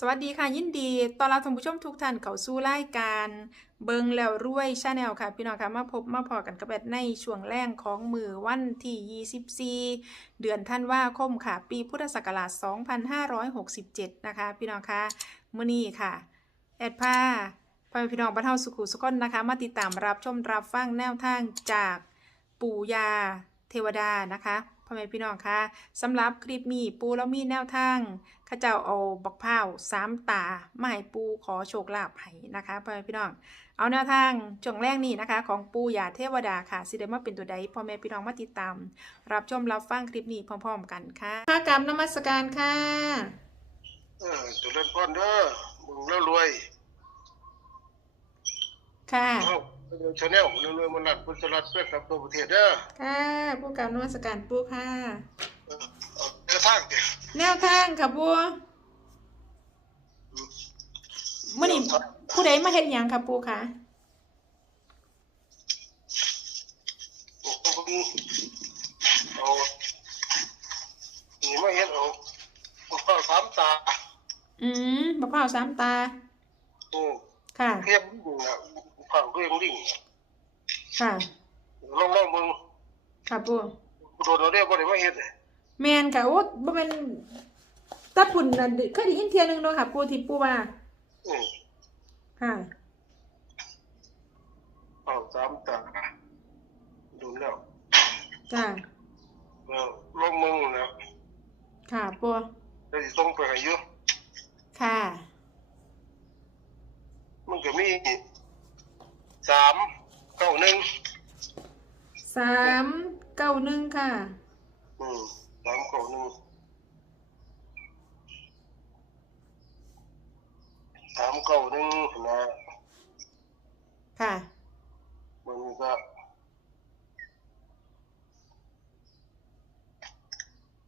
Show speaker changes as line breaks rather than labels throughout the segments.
สวัสดีค่ะยินดีตอนรับท่านผู้ชมทุกท่านเข้าสู่รายการเบิงแล้วรวยชาแนลค่ะ พี่น้องค่ะมาพบมาพอกันกับแบดในช่วงแรกของมือวันที่ 24 เดือนธันวาคมค่ะ ปีพุทธศักราช 2567 นะคะ พี่น้องค่ะมื้อนี้ค่ะ แอดผ้าพ่อพี่น้องบ้านเฮาสุขุสุขนนะคะ มาติดตามรับชมรับฟังแนวทางจากปู่ยาเทวดานะคะ พ่อแม่พี่น้องค่ะสำหรับคลิปนี้ปูแล้วมีแนวทางข้าเจ้าเอาบักพร้าวสามตามาให้ปูขอโชคลาภให้นะคะพ่อแม่พี่น้อง เอาแนวทางช่วงแรกนี้นะคะ ของปูยาเทวดาค่ะสิเดมาเป็นตัวใดพ่อแม่พี่น้องมาติดตาม รับชมรับฟังคลิปนี้พร้อมๆกันค่ะค่ากรรมนมัสการค่ะ
เออจุดเริ่มต้นเด้อมึงแล้วรวย
ค่ะ
เอ้า เดี๋ยวชาแนลมึงแล้วรวยมันนัดพุทธรัตน์เพื่อกับตัวประเทศเด้อ
ค่ะผู้กรรมนมัสการปูค่ะ
เออเอาเดินทางเด้อ
แนวทางค่ะปูมื่อนี้ผู้ใดมาเฮ็ดหยังค่ะปูค่ะ
เอาเอานี่มาเห็นเอาเอาข้าวสามตา
อืมบักพร้าวสามตา
อืม
ค่ะ
เพียงดิ่ง อะข้าวเพียงดิ่ง
ค่ะ
ลองลองมึง
ค่ะปู
โดนเราเรียกว่าได้มาเห็นเลย
แมนค่ะโอ้บ่แม่นตาปุ่นน่ะเคยได้ยินเที่ยหนึงเนาะค่ะ ปูที่ปูว่า
อืม
ค่ะ
ข้าวสามตาดูแล้ว
จ้า
เออลองมึงนะ
ค่ะปู
เดี๋ยวสิส่งไปให้อยู่
ค่ะ
มันก็มี สามเก้าหนึ่ง
สามเก้าหนึ่งค่ะ
อืมสามเก้าหนึ่งสามเก้าหนึ่งนะ
ค่ะ
มันก็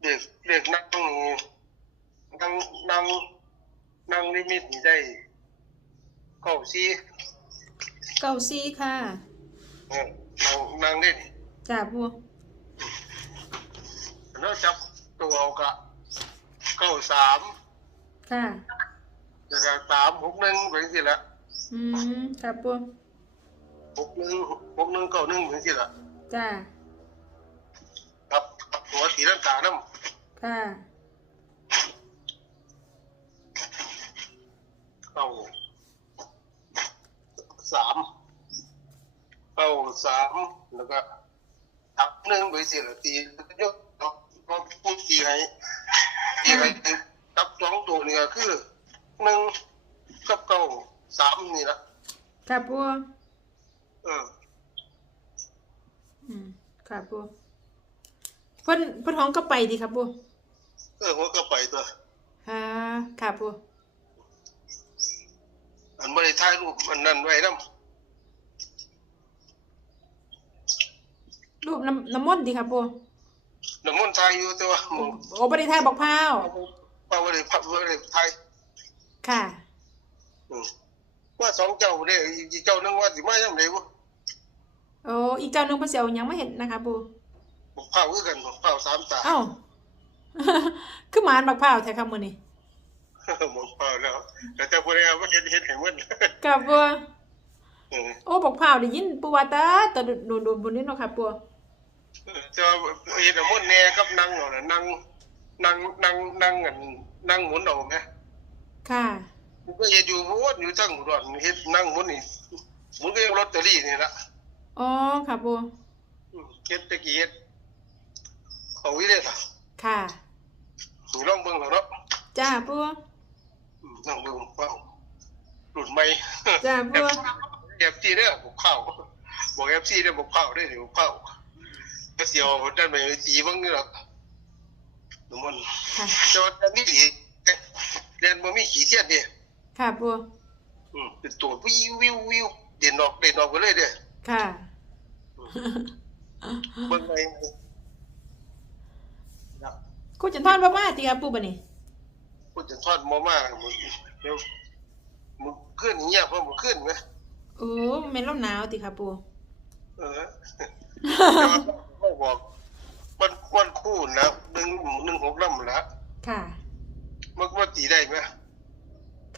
เด็กเด็กนั่งนี่นั่งนั่งนั่งลิมิตนี่ได้เก้าสี่
เก้าสี่ค่ะ
เออนั่งนั่งได้นี่
จ้าปู
แล้วจับตัวเอากะเก้าสาม
ค่ะ
แล้วก็สามหกหนึ่งเป็นสิละ
อืมค่ะปู
หกหนึ่งหกหนึ่งเก้าหนึ่งเป็นสิละ
จ้า
ครับครับหัวตีลังกาน้
ค่ะำ
เก้า สามเก้าสามแล้วก็ทับหนึ่งเป็นสิละตียกก็พูดตีให้ตีให้ทับสองตัวนี่ก็คือหนึ่งกับเก้าสามนี่ละ
ค่ะปู
เออ
อืมค่ะปูเพิ่นเพิ่นห้องก็ไปดีครับปู
เออหัวก็ไปตัว
ค่ะค่ะปู
อันไม่ได้ ถ่ายรูปมันนั่นไว้น้
รูปน้ำน้ำมนต์ดีครับปูำ
น้ำมันต์ถ่ายอยู่แต่ว่ามึง
โอ้บ่ไทายบอกพร้าว
ว่าไม่ได้พับไม่ได้ถ่าย
ค่ะ
อืมว่าสองเจ้าเด้อีกเจ้านึงว่าสิมาย่ำไหนวะ
โอ้อีกเจ้าหนึงเพิ่นสิเอาหยังมาเฮ็ดนะคะปู
บอกเผาคือกันบอกเผาสามตา
เอ้า คือหมานบักพร้าวแท้ครับมื้อนี้
บอกเผาแล้ว แต่แต่พวกนี้ว่าเห็นเห็นเห็นมัน
กับปู
เออ
โอ้บักพร้าวได้ยินปูว่าแตาแตะโดนๆบนนี้เนาะค่ะปู
จะเห็นน้ำมันต์แน่กับนั่งเอาน่ะนั่งนั่งนั่งนั่งกันนั่งหมุนเอาไหม
ค่ะ
มันก็เห็นอยู่ม้วนอยู่ทั้งหมดเห็นนั่งหมุนนี่หมุนก็ยังลอตเตอรี่นี่ละ
อ๋อค่ะปู
อืมเฮ็ดตะกี้เฮ็ดเขาวิเลยค่ะ
ค่ะ
นี่ลองเบิ่งแล้วเนาะ
จ้าปู
อืมลองเบิ่งเปล่าหลุดไหม
จ้าปู
เอฟ ซีเด้อบอกเข้าบอกเอฟซีเด้อบอกเข้าเด้อเดี๋ยวบอกเข้าก็เสียวด้านไปตีเบิ่งนี่หรอกน้ำมัน
ค่ะ
เจ้าด้านนี้ดีเรียนบ่มีขี้เทียนเด้
ค่ะปู
อืมเป็นตัววิววิววิวเด่นออกเด่นออกไปเลยเด้อ
ค่ะ
เบิ่งไปนะ
กูจันทอนบ่มาติครับปูบัดนี้
พูดจะทอดหมอมามึงเดี๋ยวมึงขึ้นเงียบเพราะมึงขึ้นไหม
โอ้แม่นลมหนาวติครับปู
เออเขาบอก มันวันคู่นะหนึ่งหนึ่งหกน้ำละ
ค่ะ
มันว่าตีได้ไหม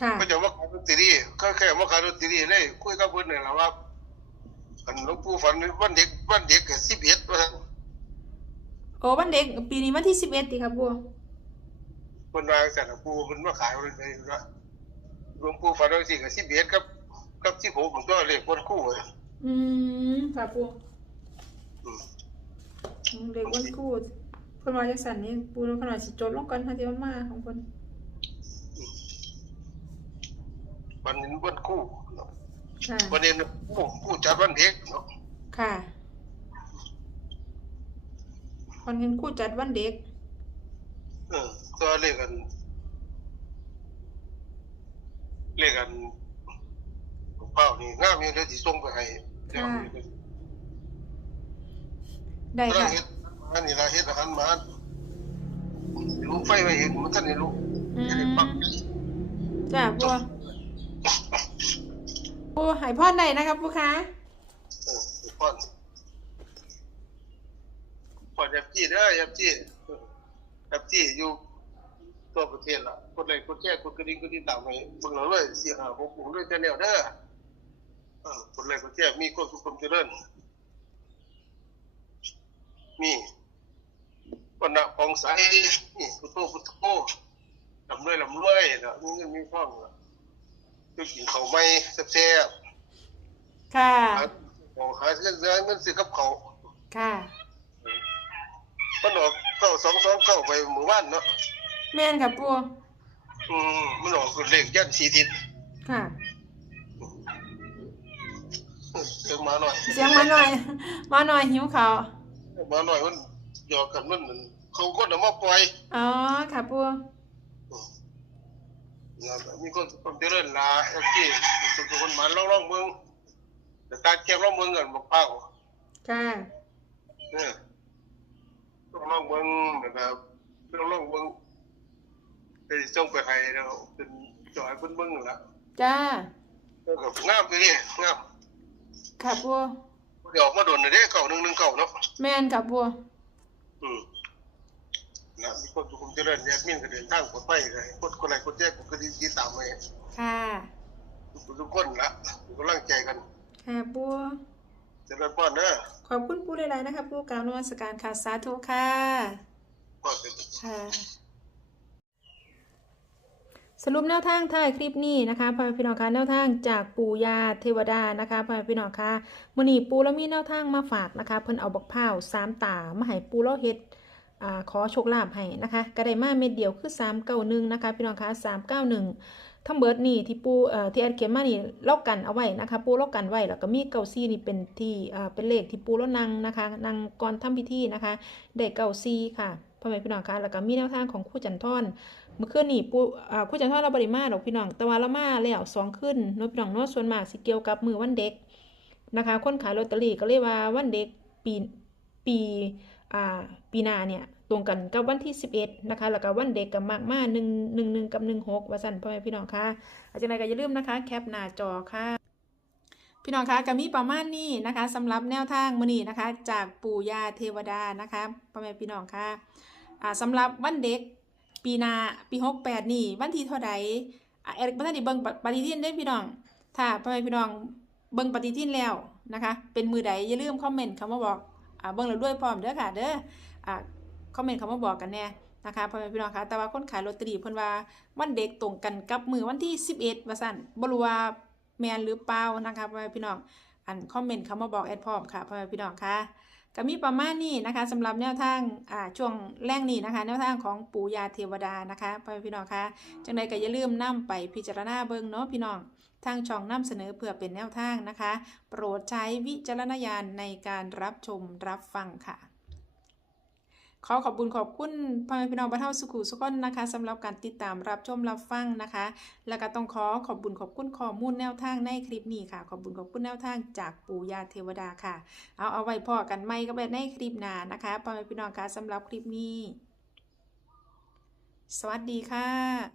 ค่ะ
ก็จะมาขายลอตเตอรี่ก็แค่มาขายลอตเตอรี่เลยคุยกับเพิ่นนี่แหละว่าอันหลวงปู่ฝันวันเด็กวันเด็กก็11ว่าซั่น
โอ้วันเด็ก ปีนี้วันที่สิบเอ็ดติครับบัว
เพิ่นว่าจังซั่นน่ะปู่เพิ่นมาขายเพิ่นเลยว่าหลวงปู่ฝันว่าสิก็11กับ กับ16มันก็เลขคนคู่อะ
อืมค่ะบัว
อืม
อืมเด็กวันกูดเพิ่นว่าจังซั่นนี่ปูนขนาดสิจดลงก่อนถ้าที่มันมาของเพิ่น
วันนี้วันคู่เนาะ
ค่ะ
วันนี้คู่คู่จัดวันเด็กเนาะ
ค่ะวันเห็นกูจัดวันเด็ก
เออก็เลขกันเลขกัน เป้านี่งามอยู่เดี๋ยวสิส่งไปให้เดี๋ยว
ได้
กำลั
ค่ะ
งเฮ็ดอันนี้ละเฮ็ดอาหารหมาลูกไฟไว้เห็นมันท่านได้รู้
อื
จะได้ปัก
มจ้าบัวปูใหายพรได้นะครับปูคะ
เออพ่อนพ่อนยับจี้เด้อยับจี้ยับจี้อยู่ตัวประเทศล่ะคนใดคนแก่คนกระดิ่งกระดิ่งตามไปเบิ่งเราเลยเสียหาหกหมู่ด้วยแค่แนวเด้อ เออคนใดคนแก่มีความสุขความเจริญมีวันนะของใสนี่พุทโธพุทโธลำรวยลำรวยเนาะมีเงินมีทองเนาะคือกินข้าวไหม่แซ่บ
ค่ะ
ๆหาของหาเงินเงินซื้อกับเขาว
ค่ะ
มันออกเก้าสองสองเก้าไปหมู่บ้านเนาะ
แม่นค่ะปู
อืมมันออกเลขยันสีทิศ
ค่ะ
เสียงมาหน่อย
เสียงมาหน่อย มาหน่อยหิวข้าว
มาหน่อยมันหยอกกันมันนั่นเขาก็นำมาปล่อย
อ๋อค่ะปู
นะมีคนคนเจริญลาเอฟซีสุขคนมาล่องล่องเมืองแต่ตาเก็บล่องเมืองกันบอกเป้า
ค่ะ
เนี่ยล่องล่องเมืองนะครับล่องล่องเมืองไปส่งไปให้แล้วเป็นจอยเพิ่นเมืองนั่นล่ะ
จ้า
แล้วก็
ค่ะปู
เดี๋ยวออกมาโดนเลยเด้เก่าหนึ่งหนึ่งเก่าเนาะ
แม่นค่ะปู
อืมนะมีคนทุกคนเจริญแยกมินก็เดินทางปลอดภัยเลยคนคนไหนคนแยกผมก็ดีดีตามไป
ค่ะ
ทุกทุกคนละกำลังใจกัน
ค่ะปู
เจริญป้อนเนอะ
ขอบคุณปูหลายๆนะคะปูกล่าวนมัสการค่ะสาธุค่ะ
ป้อนเป็น
ค่ะ สรุปแนวทางท้ายคลิปนี้นะคะพ่อพี่น้องคะแนวทางจากปู่ยาเทวดานะคะพ่อพี่น้องคะมื้อนี้ปูแล้วมีแนวทางมาฝากนะคะ เพิ่นเอาบักพร้าวสามตามาให้ปูแล้วเฮ็ดอ่าขอโชคลาภให้นะคะก็ไดมาเม็ดเดียวคือ 391นะคะพี่น้องคะ391ทั้งเบิร์ดนี่ที่ปูเอ่อที่แอดเขียนมานี่ล็อกกันเอาไว้นะคะ ปูล็อกกันไว้แล้วก็มีเกาซี่นี่เป็นที่เอ่อเป็นเลขที่ปูแล้วนั่งนะคะนั่งก่อนทำพิธีนะคะได้เกาซี่ค่ะ พ่อแม่พี่น้องคะแล้วก็มีแนวทางของคู่จันทอนเมื่อคืนนี่ปูอ่าคู่จันทอนเราบริมาดอกพี่น้อง แต่ว่าเรามาแล้วสองขึ้นนาะพี่น้องนาะส่วนมากสิเกี่ยวกับมือวันเด็กนะคะ คนขายลอตเตอรี่ก็เรียกว่าวันเด็กปีปีอ่าปีนาเนี่ยตรงกันกับวันที่ 11 นะคะ แล้วก็วันเด็กกับมากมา1 1 1กับ16ว่าสั่นพ่อแม่พี่น้องคะอาจารย์ก็อย่าลืมนะคะ แคปหน้าจอค่ะ พี่น้องคะก็มีประมาณนี้นะคะสำหรับแนวทางมือนี้นะคะ จากปู่ย่าเทวดานะคะพ่อแม่พี่น้องค่ะ อ่าสำหรับวันเด็กปีหนาปี 68 นี่วันที่เท่าใดอ่าแอริกบ่ทันได้เบิ่งปฏิทินเด้พี่น้อง ถ้าพ่อแม่พี่น้องเบิ่งปฏิทินแล้วนะคะ เป็นมือใดอย่าลืมคอมเมนต์คำว่าบอกอ่าเบิ่งแล้วด้วยพร้อมเด้อค่ะเด้ออ่าคอมเมนต์คำว่าบอกกันแน่นะคะพ่อแม่พี่น้องคะแต่ว่าคนขายลอตเตอรี่เพิ่นว่าวันเด็กตรงกันกับมือวันที่ 11ว่าซั่นบ่รู้ว่าแม่นหรือเปล่านะคะพ่อแม่พี่น้องอันคอมเมนต์คำมาบอกแอดพร้อมค่ะพ่อแม่พี่น้องค่ะ ก็มีประมาณนี้นะคะสำหรับแนวทางอ่าช่วงแรกนี้นะคะ แนวทางของปู่ยาเทวดานะคะพ่อพี่น้องคะจังใดก็อย่าลืมนำไปพิจารณาเบิ่งเนาะพี่น้องทางช่องนำเสนอเพื่อเป็นแนวทางนะคะ โปรดใช้วิจารณญาณในการรับชมรับฟังค่ะ ขอขอบคุณขอบคุณพ่อแม่พี่น้องบ้านเฮาสุขุสุขคนนะคะสำหรับการติดตามรับชมรับฟังนะคะ แล้วก็ต้องขอขอบคุณขอบคุณข้อมูลแนวทางในคลิปนี้ค่ะ ขอบคุณขอบคุณแนวทางจากปู่ย่าเทวดาค่ะ เอาเอาไว้พอกันไม่ก็ไปในคลิปหน้านะคะพ่อแม่พี่น้องคะสำหรับคลิปนี้ สวัสดีค่ะ